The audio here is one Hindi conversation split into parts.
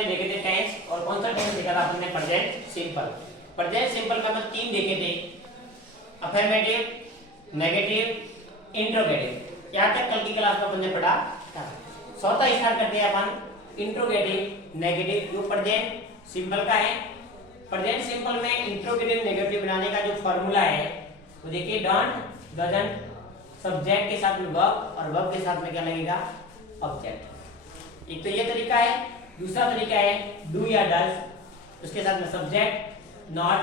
अपने देखे थे टेंस, और कौन सा टेंस देखा था अपने? Present simple. प्रेजेंट सिंपल में अपन 3 देखे थे, अफर्मेटिव, नेगेटिव, इंट्रोगेटिव। यहाँ तक कल की क्लास में अपन ने पढ़ा था। चौथा स्टार्ट करते हैं अपन इंट्रोगेटिव नेगेटिव, जो प्रेजेंट सिंपल का है। प्रेजेंट सिंपल में इंट्रोगेटिव नेगेटिव बनाने का जो फॉर्मूला है वो देखिए, डोंट, डजंट, सब्जेक्ट के साथ में वर्ब और वर्ब के साथ में क्या लगेगा? ऑब्जेक्ट। एक तो ये तरीका है। दूसरा तरीका है डू या डज, उसके साथ में सब्जेक्ट, नॉट,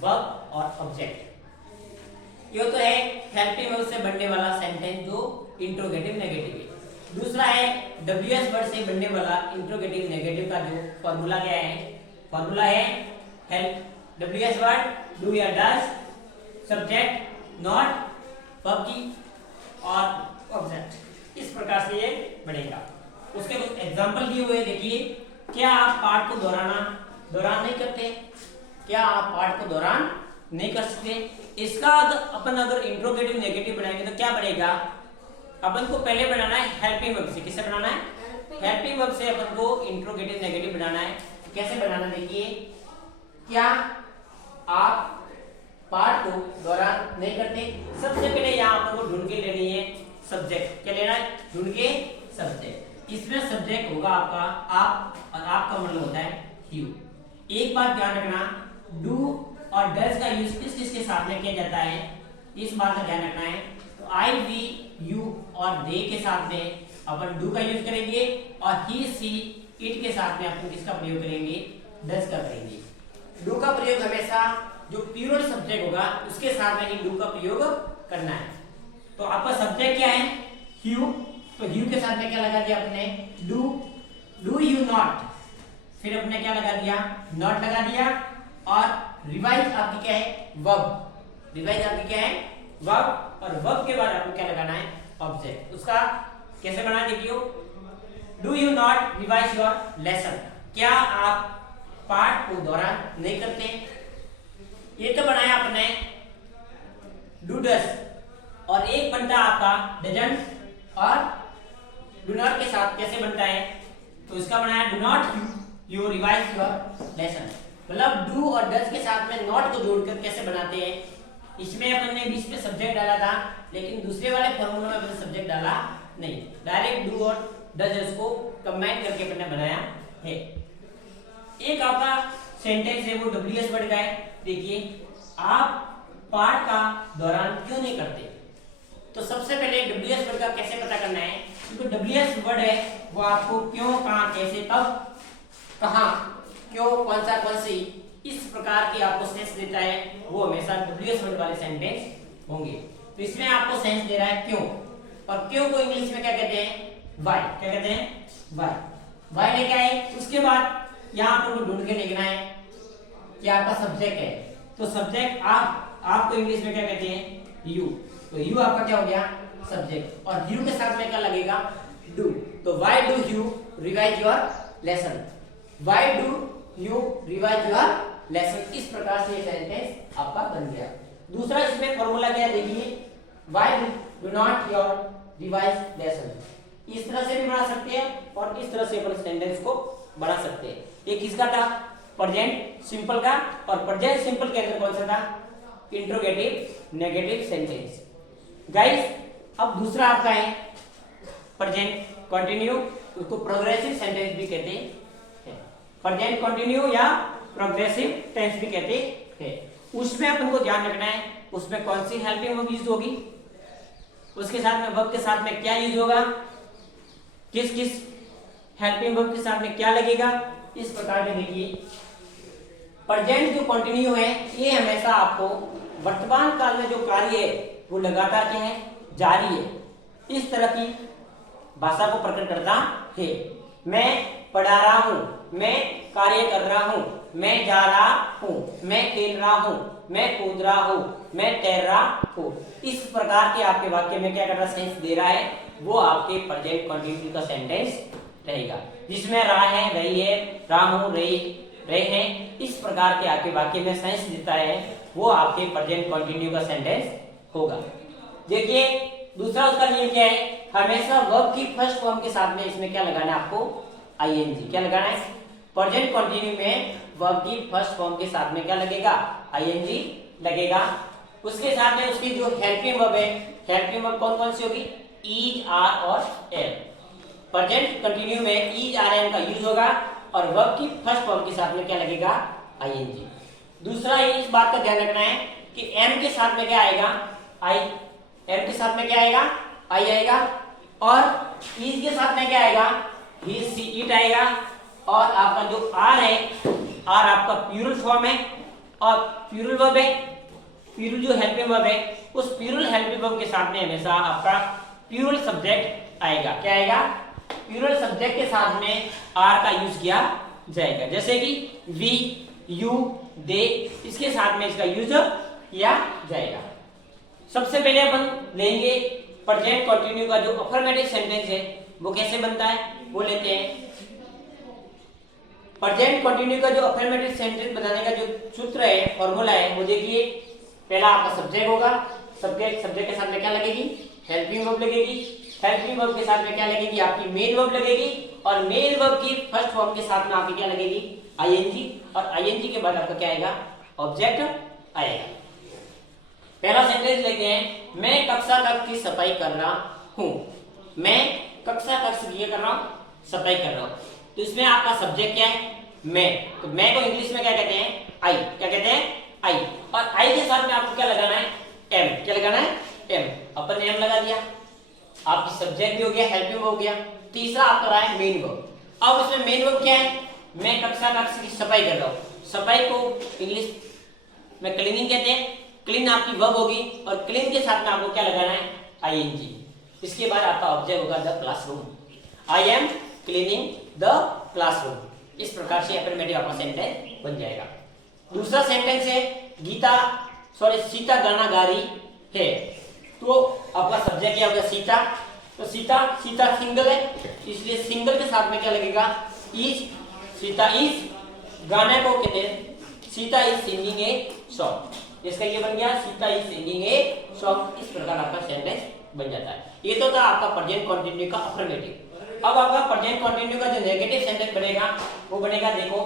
वर्ब और ऑब्जेक्ट। ये तो है हेल्पिंग वर्ब से बनने वाला सेंटेंस जो इंट्रोगेटिव नेगेटिव है। दूसरा है डब्ल्यूएस वर्ड से बनने वाला इंट्रोगेटिव नेगेटिव का जो फॉर्मूला क्या है? फॉर्मूला है हेल्प डब्ल्यूएस वर्ड, डू या डज, सब्जेक्ट, नॉट, वर्ब की और ऑब्जेक्ट। इस प्रकार से ये बनेगा। उसके कुछ एग्जांपल दिए हुए देखिए। क्या आप पाठ को दौरान नहीं करते? क्या आप पाठ को दौरान नहीं कर सकते? इसका अपन अगर इंट्रोगेटिव नेगेटिव बनाएंगे तो क्या बनेगा? अपन को पहले बनाना है हेल्पिंग वर्ब से। किससे बनाना है? हेल्पिंग वर्ब से अपन को इंट्रोगेटिव नेगेटिव बनाना है। कैसे बनाना देखिए। क्या आप पाठ को दौरान नहीं करते? सबसे पहले यहाँ अपन को ढूंढ के लेनी है सब्जेक्ट। क्या लेना है? ढूंढ के सब्जेक्ट। इसमें सब्जेक्ट होगा आपका आप, और आपका मतलब होता है यू। एक बात ध्यान रखना, डू और डज का यूज किस किस के साथ में किया जाता है, इस बात का ध्यान रखना है। तो आई, वी, यू और दे के साथ में अपन डू का यूज करेंगे, और ही, सी, इट के साथ में अपन किसका प्रयोग करेंगे? डज का करेंगे। डू का प्रयोग हमेशा जो प्लूरल सब्जेक्ट होगा उसके साथ में ही डू का प्रयोग करना है। तो आपका सब्जेक्ट क्या है? यू। तो यू के साथ में क्या लगा दिया आपने? डू। डू यू नॉट, फिर आपने क्या लगा दिया? नॉट लगा दिया। और रिवाइज आपकी क्या है? वर्ब। रिवाइज आपकी क्या है? वर्ब। और वर्ब के बाद आपको क्या लगाना है? ऑब्जेक्ट। उसका कैसे बना देखियो। Do you not revise your lesson? क्या आप पाठ को दौरान नहीं करते? ये तो बनाया आपने डू डज, और एक बनता आपका डजंट और डू नॉट के साथ कैसे बनता है? तो इसका बनाया do not you revise your lesson. मतलब डू और डज के साथ में नॉट को जोड़कर कैसे बनाते हैं? इसमें अपन ने बीच में सब्जेक्ट डाला था, लेकिन दूसरे वाले फॉर्मूला में अपन सब्जेक्ट डाला नहीं, डायरेक्ट डू और डज को कंबाइन करके अपन ने बनाया है। एक आपका सेंटेंस है वो डब्ल्यूएस वर्ड का है। देखिए, आप पाठ का दौरान क्यों नहीं करते? तो सबसे पहले डब्ल्यूएस वर्ड का कैसे पता करना है? क्योंकि डब्ल्यूएस वर्ड है वो आपको क्यों, कहां, कैसे, कब, कहां, क्यों, कौन सा, कौन सी, इस प्रकार की आपको सेंस देता है। वो हमेशा डब्ल्यूएस वर्ड वाले सेंटेंस होंगे। तो इसमें आपको सेंस दे रहा है क्यों, और क्यों को इंग्लिश में क्या कहते हैं? व्हाई। क्या कहते हैं? व्हाई। व्हाई लेके आए। उसके बाद यहाँ आपको ढूंढ के लिखना है कि आपका सब्जेक्ट है। तो सब्जेक्ट आपको इंग्लिश में क्या कहते हैं? यू। तो यू आपका क्या हो गया? सब्जेक्ट। और यू के साथ में क्या लगेगा? डू। तो why do you revise your lesson? Why do you revise your lesson? इस प्रकार से ये सेंटेंस आपका बन गया। दूसरा इसमें फॉर्मूला क्या है देखिए, why do not your revise lesson. इस तरह से भी बना सकते हैं और इस तरह से अपन सेंटेंस को बना सकते हैं। एक किसका था? प्रेजेंट सिंपल का, और प्रेजेंट सिंपल के अंदर कौन सा था? Interrogative negative sentence. गाइस, अब दूसरा आपका है प्रेजेंट कंटिन्यू, उसको प्रोग्रेसिव सेंटेंस भी कहते हैं। प्रेजेंट कंटिन्यू या प्रोग्रेसिव टेंस भी कहते हैं। उसमें अपन को ध्यान रखना है उसमें कौन सी हेल्पिंग वर्ब यूज होगी, उसके साथ में वर्ब के साथ में क्या यूज होगा, किस किस हेल्पिंग वर्ब के साथ में क्या लगेगा। इस प्रकार के देखिए, प्रेजेंट जो कंटिन्यू है ये हमेशा आपको वर्तमान काल में जो कार्य है वो लगातार क्या है? जारी है। इस तरह की भाषा को प्रकट करता है। मैं पढ़ा रहा हूं, मैं कार्य कर रहा हूं, मैं जा रहा हूं, मैं खेल रहा हूं, मैं कूद रहा हूं, मैं तैर रहा हूं। इस प्रकार के आपके वाक्य में क्या कर रहा सेंस दे रहा है, वो आपके प्रेजेंट कंटिन्यू का सेंटेंस रहेगा। जिसमें रहा है, रही है, रहा हूं, रही, रहे हैं, इस प्रकार के आपके वाक्य में सेंस देता है, वो आपके प्रेजेंट कंटिन्यू का सेंटेंस होगा। देखिए दूसरा उसका नियम क्या है, हमेशा वर्ब की फर्स्ट फॉर्म के साथ में इसमें क्या लगाना है आपको? आईएनजी। क्या लगाना है? प्रेजेंट कंटिन्यू में वर्ब की फर्स्ट फॉर्म के साथ में क्या लगेगा, आईएनजी लगेगा। उसके साथ में उसकी जो हेल्पिंग वर्ब है, हेल्पिंग वर्ब कौन कौन सी होगी, इज, आर और एम। प्रेजेंट कंटिन्यू में इज, आर, एम का यूज होगा और वर्ब की फर्स्ट फॉर्म के साथ में क्या लगेगा, आईएनजी। दूसरा इस बात का ध्यान रखना है कि एम के साथ में क्या आएगा, आई। एम के साथ में क्या आएगा, आई आएगा। और इज के साथ में क्या आएगा, ही, सी, इट आएगा। और आपका जो आर है, आर आपका प्लूरल फॉर्म है और प्लूरल वर्ब है। प्लूरल जो हेल्पिंग वर्ब है, उस प्लूरल हेल्पिंग वर्ब के साथ में हमेशा आपका प्लूरल सब्जेक्ट आएगा। क्या आएगा, प्लूरल सब्जेक्ट के साथ में आर का यूज किया जाएगा। जैसे कि वी, यू, दे, इसके साथ में इसका यूज किया जाएगा। सबसे पहले अपन लेंगे प्रेजेंट कंटिन्यू का जो अफर्मेटिव सेंटेंस है वो कैसे बनता है वो लेते हैं। प्रेजेंट कंटिन्यू का जो अफर्मेटिव सेंटेंस बनाने का जो सूत्र है, फॉर्मूला है, वो देखिए। पहला आपका सब्जेक्ट होगा, सब्जेक्ट के साथ में क्या लगेगी, हेल्पिंग वर्ब लगेगी। हेल्पिंग वर्ब के साथ में क्या लगेगी, आपकी मेन वर्ब लगेगी। और मेन वर्ब की फर्स्ट फॉर्म के साथ में आपकी क्या लगेगी, आईएनजी। और आईएनजी के बाद आपका क्या आएगा, ऑब्जेक्ट आएगा। पहला सेंटेंस लेते हैं, मैं कक्षा कक्ष की सफाई कर रहा हूं। मैं कक्षा कक्ष की कर रहा हूं, सफाई कर रहा हूं। तो इसमें आपका सब्जेक्ट क्या है, मैं। तो मैं को इंग्लिश में क्या कहते हैं, आई। क्या कहते हैं, आई। और आई के साथ में आपको क्या लगाना है, एम। क्या लगाना है, एम। अपन ने एम लगा दिया, आपकी सब्जेक्ट भी हो गया, हेल्पिंग हो गया। तीसरा आपका रहा है मेन वर्ब। अब इसमें मेन वर्ब क्या है, मैं कक्षा कक्ष की सफाई कर रहा हूं। सफाई को इंग्लिश में क्लीनिंग कहते हैं। क्लीन आपकी वर्ब होगी और क्लीन के साथ में आपको क्या लगाना है, आईएनजी। इसके बाद आपका ऑब्जेक्ट होगा the classroom. I am cleaning the classroom. इस प्रकार से अफर्मेटिव आपका सेंटेंस बन जाएगा। दूसरा सेंटेंस है, सीता गाना गा रही है। तो आपका सब्जेक्ट क्या होगा, सीता। तो सीता सिंगल है, इसलिए सिंगल के साथ में क्या लगेगा, इज। सीता इज, गाने को कहते हैं Sita is singing a song. इसका ये बन गया, Sita is singing a song. इस प्रकार आपका सेंटेंस बन जाता है। ये तो था आपका प्रेजेंट कंटिन्यू का अफर्मेटिव। अब आपका प्रेजेंट कंटिन्यू का जो नेगेटिव सेंटेंस बनेगा वो बनेगा, देखो,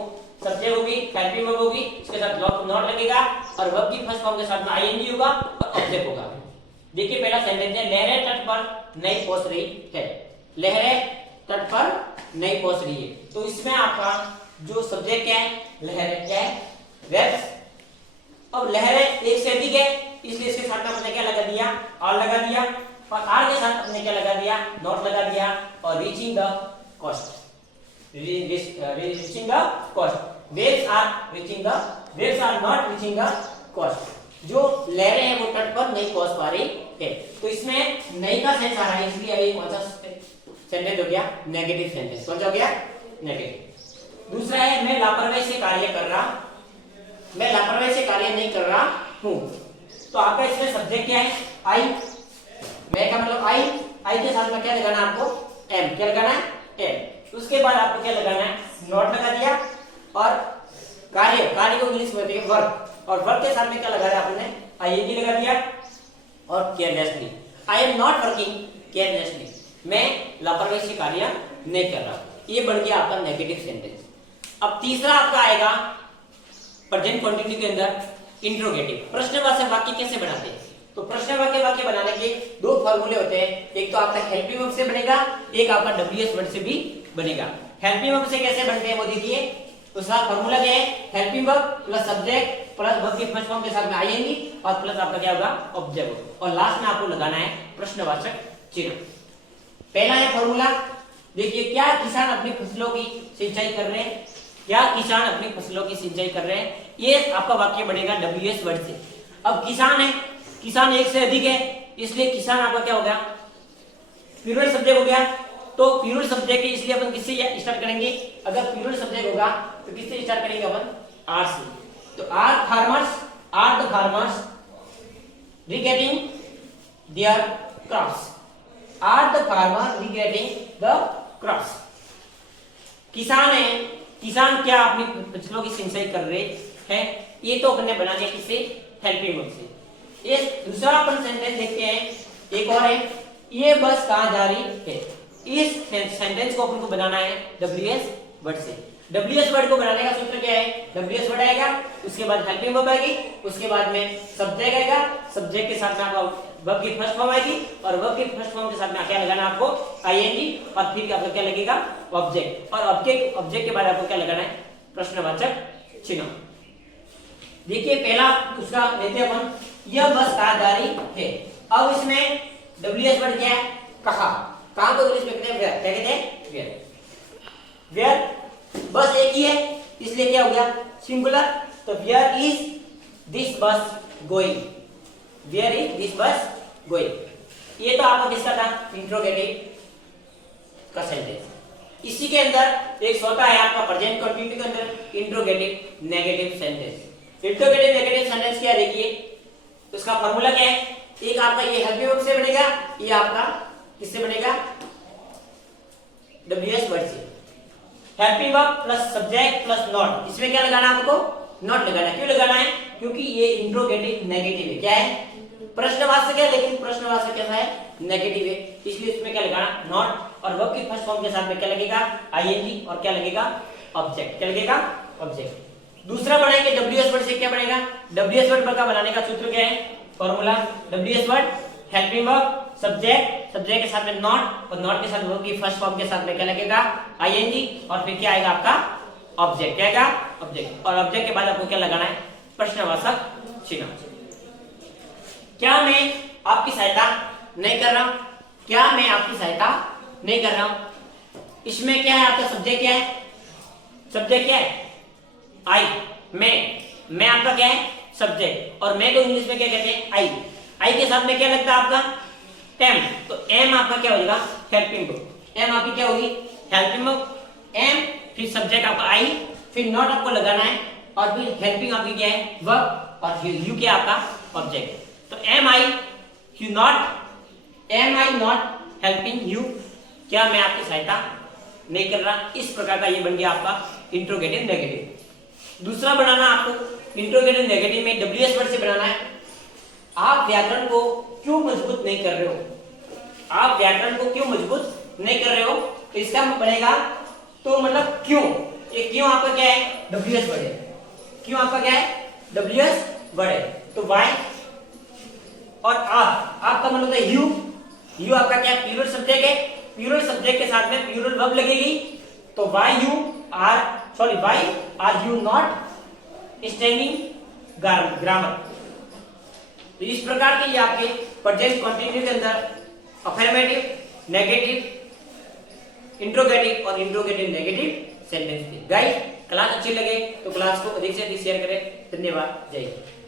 सब्जेक्ट होगी, हेल्पिंग वर्ब होगी, इसके साथ नॉट लगेगा और वर्ब की फर्स्ट फॉर्म के साथ में आईएनजी होगा और ऑब्जेक्ट होगा। देखिए पहला सेंटेंस है, लहरें तट पर नहीं पहुंच रही है। लहरें तट पर नहीं पहुंच रही है। तो इसमें आपका जो सब्जेक्ट क्या है, लहरें क्या है, वेव्स। अब लहरें एक से अधिक है, इसलिए इसके साथ में हमने क्या लगा दिया, आर लगा दिया। और आर के साथ हमने क्या लगा दिया, नॉट लगा दिया। और reaching the coast, reaching the coast. Waves are reaching the, waves are not reaching the coast. जो लहरें हैं वो तट पर नहीं पहुंच पा रही है। तो इसमें नहीं का सेंस आ रहा है, इसलिए अभी कौन सा सेंटेंस हो गया, नेगेटिव सेंटेंस। कौन सा हो गया, नेगेटिव। दूसरा है, मैं लापरवाही से कार्य कर रहा, मैं लापरवाही से कार्य नहीं कर रहा हूं। तो आपका इसमें सब्जेक्ट क्या है, आई। मैं का मतलब आई। आई के साथ में क्या लगाना है आपको, एम। क्या लगाना है, एम। उसके बाद आपको क्या लगाना है, नॉट लगा दिया। और कार्य को इंग्लिश में कहते हैं वर्क। और वर्क के साथ में क्या लगाया आपने, आईएनजी लगा दिया। और carelessly, I am not working carelessly, मैं लापरवाही से कार्य नहीं कर रहा। ये बन गया आपका नेगेटिव सेंटेंस। अब तीसरा आपका आएगा प्रेजेंट कंटिन्यू के अंदर इंट्रोगेटिव। प्रश्नवाचक वाक्य कैसे बनाते हैं, तो प्रश्नवाचक वाक्य बनाने के दो फॉर्मूले होते हैं। एक तो आपका हेल्पिंग वर्ब से बनेगा, एक आपका डब्ल्यूएस वर्ड से भी बनेगा। हेल्पिंग वर्ब से कैसे बनते हैं वो देखिए। उसका फॉर्मूला क्या है, helping verb plus subject plus verb की फर्स्ट फॉर्म के साथ में आईएनजी और प्लस आपका क्या होगा, ऑब्जेक्ट। और लास्ट में आपको लगाना है प्रश्नवाचक चिन्ह। पहला है फॉर्मूला, देखिए, क्या किसान अपनी फसलों की सिंचाई कर रहे हैं, क्या किसान अपनी फसलों की सिंचाई कर रहे हैं। ये आपका वाक्य बनेगा डब्ल्यूएस वर्ड से। अब किसान है, किसान एक से अधिक है, इसलिए किसान आपका क्या हो गया, प्लूरल सब्जेक्ट हो गया। तो प्लूरल सब्जेक्ट है, इसलिए अपन किससे स्टार्ट करेंगे, अगर प्लूरल सब्जेक्ट होगा तो किससे स्टार्ट करेंगे अपन, आर से। तो are farmers, are the farmers irrigating their crops, are the farmer irrigating the crops. किसान है, किसान क्या अपनी फसलों की सिंचाई कर रहे हैं। ये तो अपन ने बना दिया किससे, हेल्पिंग वर्ब से। ये दूसरा अपन सेंटेंस देखते हैं, एक और है, ये बस कहां जा रही है। इस सेंटेंस को अपन को बनाना है डब्ल्यूएस वर्ड से। WH वर्ड को बनाने का सूत्र क्या है? WH वर्ड आएगा, उसके बाद हेल्पिंग वर्ब आएगी, उसके बाद में सब्जेक्ट आएगा, सब्जेक्ट के साथ में आपका वर्ब की फर्स्ट फॉर्म आएगी और वर्ब की फर्स्ट फॉर्म के साथ में क्या लगाना आपको? ING और फिर आपको क्या लगेगा? ऑब्जेक्ट। और ऑब्जेक्ट के बाद आपको क्या लगाना है? प्रश्नवाचक चिन्ह। देखिए पहला उसका लेते हैं अपन, यह बस कहाँ जा रही है। अब इसमें WH वर्ड क्या है? कहाँ। कहाँ को इंग्लिश में कहते हैं? क्या कहते हैं? वेयर। वेयर बस एक ही है इसलिए क्या हो गया? सिंगुलर। तो वेयर इज दिस बस गोइंग, वेयर इज दिस बस गोइंग। ये तो आपका किसका था? इंट्रोगेटिव का सेंटेंस। इसी के अंदर एक होता है आपका प्रेजेंट कंटिन्यूटी के अंदर interrogative negative sentence. Interrogative negative sentence क्या है? देखिए उसका फॉर्मूला क्या है? एक आपका ये हेल्पिंग वर्ब से बनेगा, ये आपका किससे बनेगा? WH वर्ड से। Helping verb plus subject plus not. इसमें क्या लगाना है आपको? नॉट लगाना है। क्यों लगाना है? क्योंकि ये इंट्रोगेटिव नेगेटिव है। क्या है? प्रश्नवाचक है, लेकिन प्रश्नवाचक कैसा है? नेगेटिव है, इसलिए इसमें क्या लगाना? नॉट। और वर्ब की फर्स्ट फॉर्म के साथ में क्या लगेगा? ING और क्या लगेगा? ऑब्जेक्ट। क्या लगेगा? ऑब्जेक्ट। दूसरा बढ़ेंगे WH वर्ड से, क्या बनेगा? WH वर्ड का बनाने का सूत्र क्या है? Formula WH word helping verb subject, subject के साथ में नॉट और नॉट के साथ वर्ब की फर्स्ट फॉर्म के साथ में क्या लगेगा? ING और फिर क्या आएगा आपका? ऑब्जेक्ट। क्या आएगा? ऑब्जेक्ट। और ऑब्जेक्ट के बाद आपको क्या लगाना है? प्रश्नवाचक चिन्ह। क्या मैं आपकी सहायता नहीं कर रहा हूं? क्या मैं आपकी सहायता नहीं कर रहा हूं? इसमें क्या है आपका? सब्जेक्ट क्या है? सब्जेक्ट क्या है? आई। मैं आपका क्या है? सब्जेक्ट। और मैं को इंग्लिश में क्या कहते हैं? आई के साथ में क्या लगता है आपका? एम। तो एम आपका क्या होगा? Helping verb. एम आपकी क्या होगी? Helping verb. एम फिर सब्जेक्ट आपका आई, फिर नॉट आपको लगाना है और फिर हेल्पिंग आपकी क्या है? वर्ब और यू क्या आपका? ऑब्जेक्ट। तो am I you not, am I not helping you, क्या मैं आपकी सहायता नहीं कर रहा? इस प्रकार का ये बन गया आपका इंट्रोगेटिव नेगेटिव। दूसरा बनाना आपको इंट्रोगेटिव नेगेटिव में WH वर्ड से बनाना है। आप व्याकरण को क्यों मजबूत नहीं कर रहे हो? आप व्याकरण को क्यों मजबूत नहीं कर रहे हो? तो इसका बनेगा तो मतलब क्यों। ये क्यों आपका क्या है? WH वर्ड है। क्यों आपका क्या है? WH वर्ड है। तो व्हाई और आपका मतलब होता है यू आपका क्या? प्लूरल सब्जेक्ट है। प्लूरल सब्जेक्ट के साथ में प्लूरल वर्ब लगेगी। तो why are you not standing grammar. तो इस प्रकार के ये आपके प्रेजेंट कंटिन्यू के अंदर अफर्मेटिव, नेगेटिव, इंट्रोगेटिव और इंट्रोगेटिव नेगेटिव सेंटेंस थे। गाइस क्लास अच्छी लगे तो क्लास को अधिक से अधिक शेयर करें। धन्यवाद। जय हिंद।